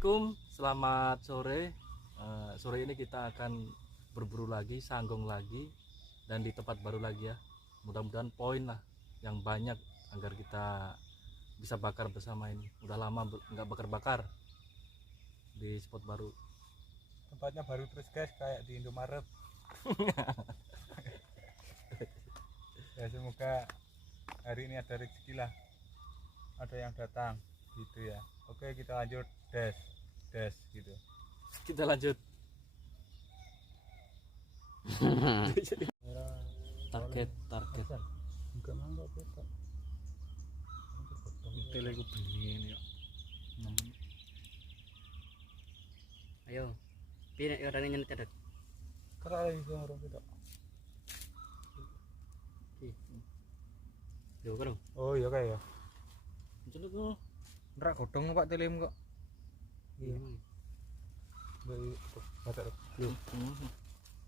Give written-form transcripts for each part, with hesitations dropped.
Assalamualaikum, selamat sore. Sore ini kita akan berburu lagi, sanggong lagi, dan di tempat baru lagi ya. Mudah-mudahan poin lah yang banyak agar kita bisa bakar bersama ini. Udah lama nggak bakar-bakar di spot baru. Tempatnya baru terus guys, kayak di Indomaret. Ya semoga hari ini ada rezeki lah, ada yang datang gitu ya. Oke, kita lanjut des gitu. Kita lanjut. target Enggak mangga kita. tele ku bengi ya. Ayo, piye nek orangnya nyenet cadet. Kerana iso orang kita. Yo karo. Oh iya kayak ya. Celuk ku. Ndak godhong Pak telem kok. Iya. Dari batak.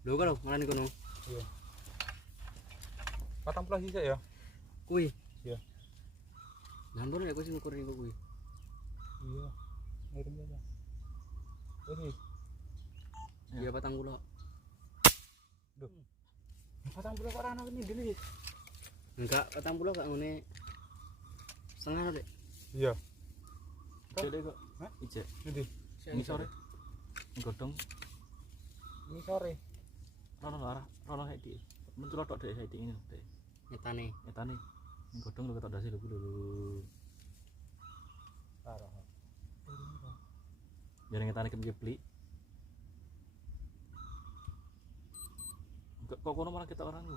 Lho karo ngarani kono. Iya. 40 sisa ya? Kuwi. Iya. Nampun nek aku sing ngukur niku kuwi. Iya. Ngirim aja. Ini. Iya 40. Duh. 40 kok ana ini dene. Enggak 40 gak ngene. Setengah Dek. Iya. Cele kok. Hah? Ijek. Ini. Ini sore. Godhong. Ini sore. Rono hedi. Menculot tok dek hedi ini dek. Nyetane. Etane. Ini godhong lho ketok dasi lho lho. Parah. Biar ngetane kepli. Kok kono malah kita orang lu.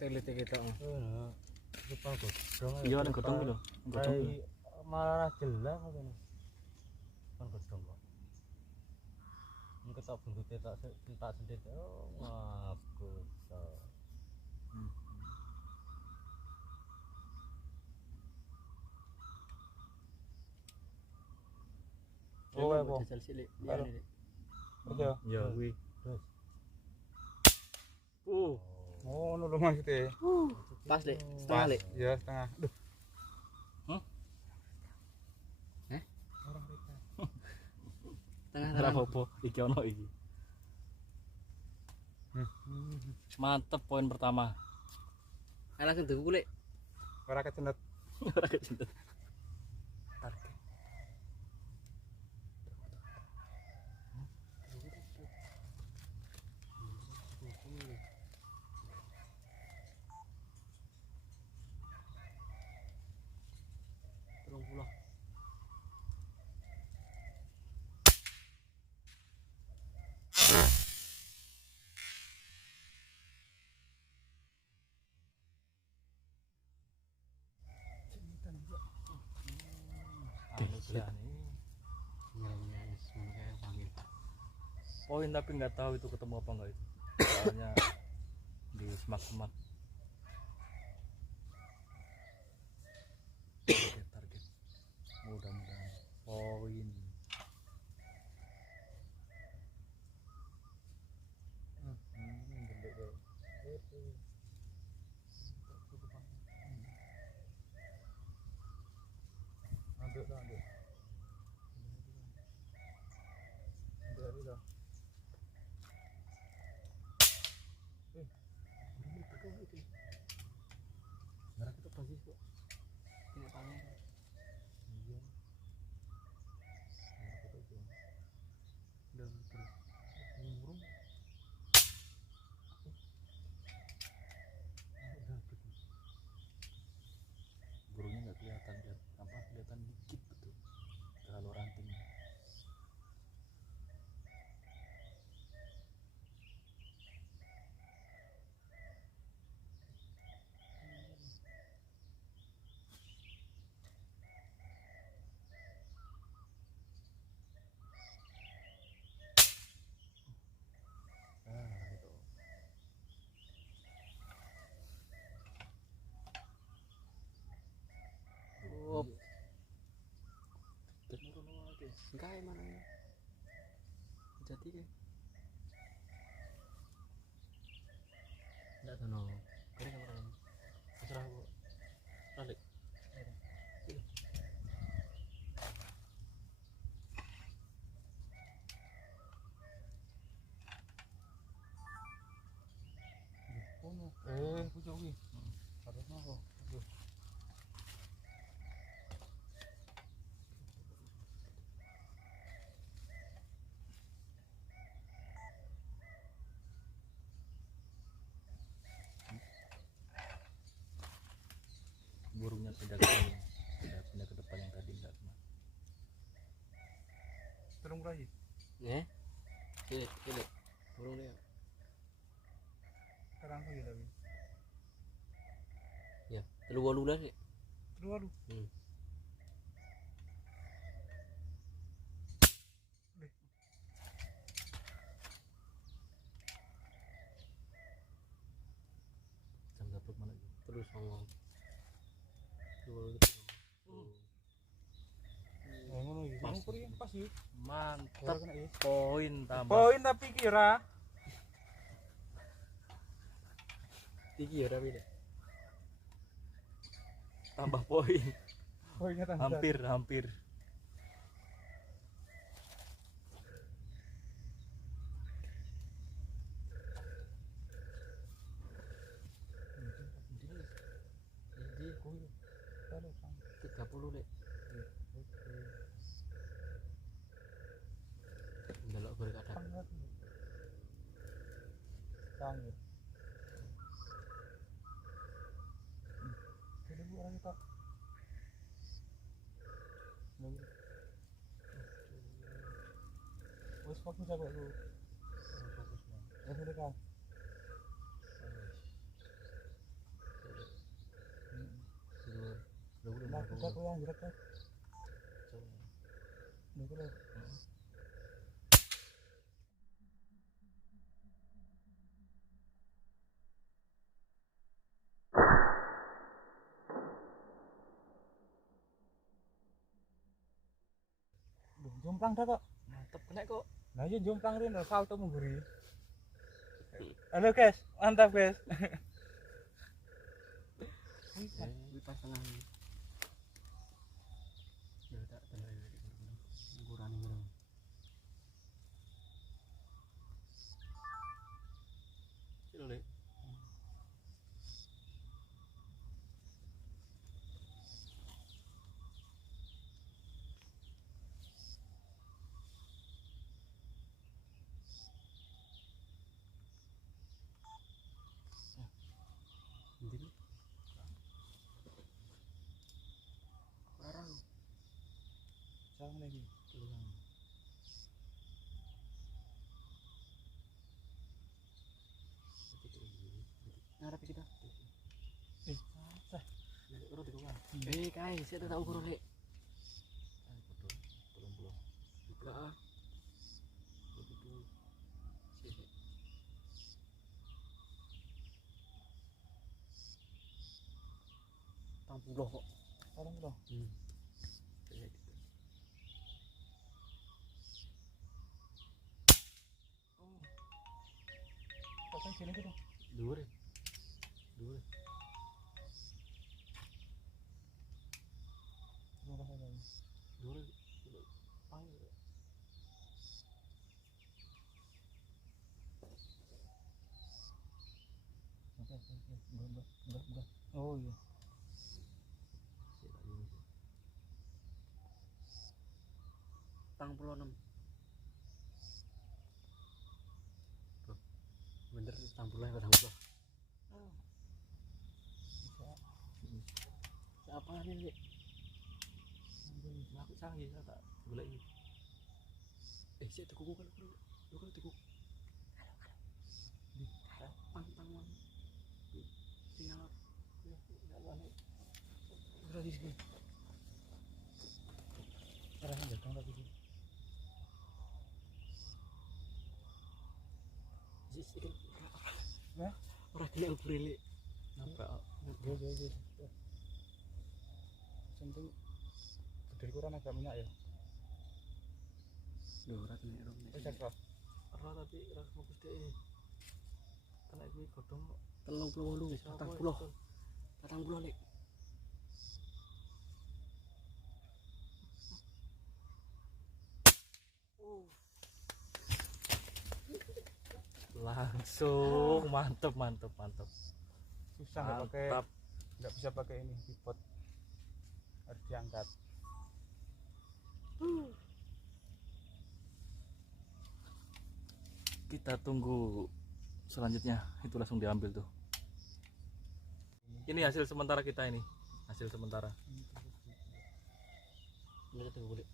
Telite kita. Lupa godhong. Iya ning godhong lho. Godhong. Malah jelas ngono. Kan godhong kok. Engko tak bundute tak sendiri. Oh, maafku. Oh, apa? Jajal sik Lek. Karo. Liyane Lek. Iya. Ya kuwi. Terus. Oh, ngono lho maksudnya. Pas Lek, setengah Lek. Iya, setengah. Duh. Heh? Orang kita. Setengah Ora terang. apa-apa, iki ono iki. Mantep poin pertama. Ayo langsung tuku Lek. Ora kecenet. Ora kecintet. Target. Terung puluh. Poin tapi nggak tahu itu ketemu apa enggak itu. Soalnya di semak-semak. Target. Mudah-mudahan poin. Ambil dah, ambil. Ambil dah. Merah kita pagi kok. Ini tangan. Iya. Dan terus ngurung. Burungnya nggak kelihatan kan? Apa kelihatan dikit betul. Terlalu ranting. Gitu. Oh, Turun aja. enggak mana ya? Jadi ke. Enggak sono. Kali kamera. Terserah kok. Balik. Harus mau. Aduh. Burungnya pindah ke sini, pindah ke depan yang tadi enggak kemana. Tolong lagi. Ini burung dia. Sekarang lagi tapi. Ya, telu walu lah sih. Aduh. Jam gaplok mana gitu. Terus ngomong. Telu walu. Oh, ngono iki. Pas. Kamu puri pas yuk. Mantap, Kena ya. poin tambah. Poin tapi kira. Tinggi ya tapi deh. Tambah poin. Poinnya tambah. Hampir. Jadi kuy 30 deh. Ndelok berkadang. Kang ya. Jadi bu orang kita. Wes fokus aku lu. Ya sudah kan. Nah, kita pulang gerak kan. Dulu. Jomplang dah kok. Mantap kena kok. Nah iya jomplang rin salto mengguri. Halo guys, mantap guys. Di pasangan. Ya tak tenar kurang kurang. Kilo le. Nanti Parang Sang lagi. ngarep kita. Sah. Urut di rumah. Kai, saya tahu kurang le. Belum. Buka ah. Begitu. Sih. Tampung loh kok. Orang dong. Kayak gitu. Pasang sini gitu. Dua. Terima kasih. Dua. Enggak. Oh iya. Tang pulau 6. Bener tang pulau ya tang pulau. Siapa ini? Aku canggih saya tak boleh ini. Saya tekuk kalau lu tekuk. Pang. Tinggal. Udah di sini. Orang datang lagi sih. Jadi Hah? orang kena ukurele. Nampak. Iya. Sentuh bedil kurang agak minyak ya. Duh, ora kena rom. Cek roh. Ora tapi ras fokus deh. Kena iki godhong 38, 40 lek. Langsung mantep. Susah nggak pakai Mantap. nggak bisa pakai ini tripod, harus diangkat. Kita tunggu selanjutnya, itu langsung diambil tuh. Ini hasil sementara kita ini, hasil sementara. Bener tuh boleh.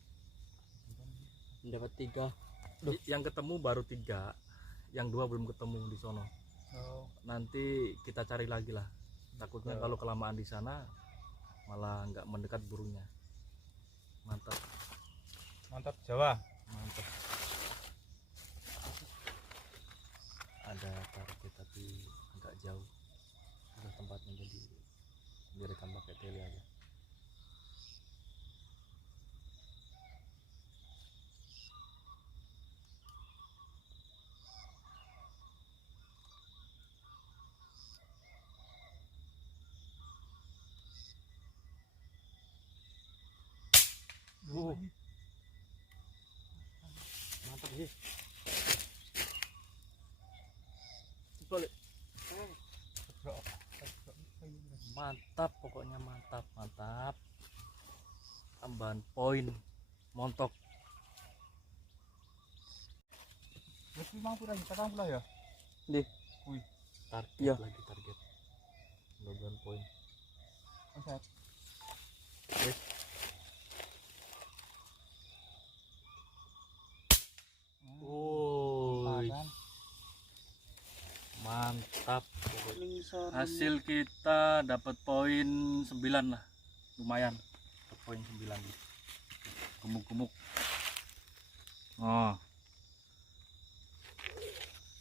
Dapat 3. Yang ketemu baru 3, yang 2 belum ketemu di sono. Oh, Nanti kita cari lagi lah. Takutnya kalau kelamaan di sana malah nggak mendekat burungnya. Mantap, mantap Jawa. mantap. Ada target tapi agak jauh. Udah tempatnya jadi direkam pakai tele aja. Mantap sih. Balik. Bro, Mantap, pokoknya mantap, mantap. Tambahan poin montok. wis 50 lagi, 40 ya. Di. Wih, Target Iya. lagi, target. Mudah-mudahan poin. Ustaz. Wis. Woi, Makan. mantap pokoknya. Hasil kita dapat poin 9 lah, lumayan. Dapat poin 9, gemuk-gemuk. Oh,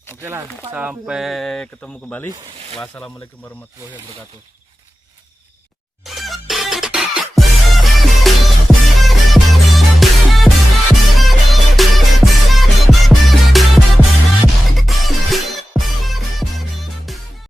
oke lah, sampai ketemu kembali. Wassalamualaikum warahmatullahi wabarakatuh.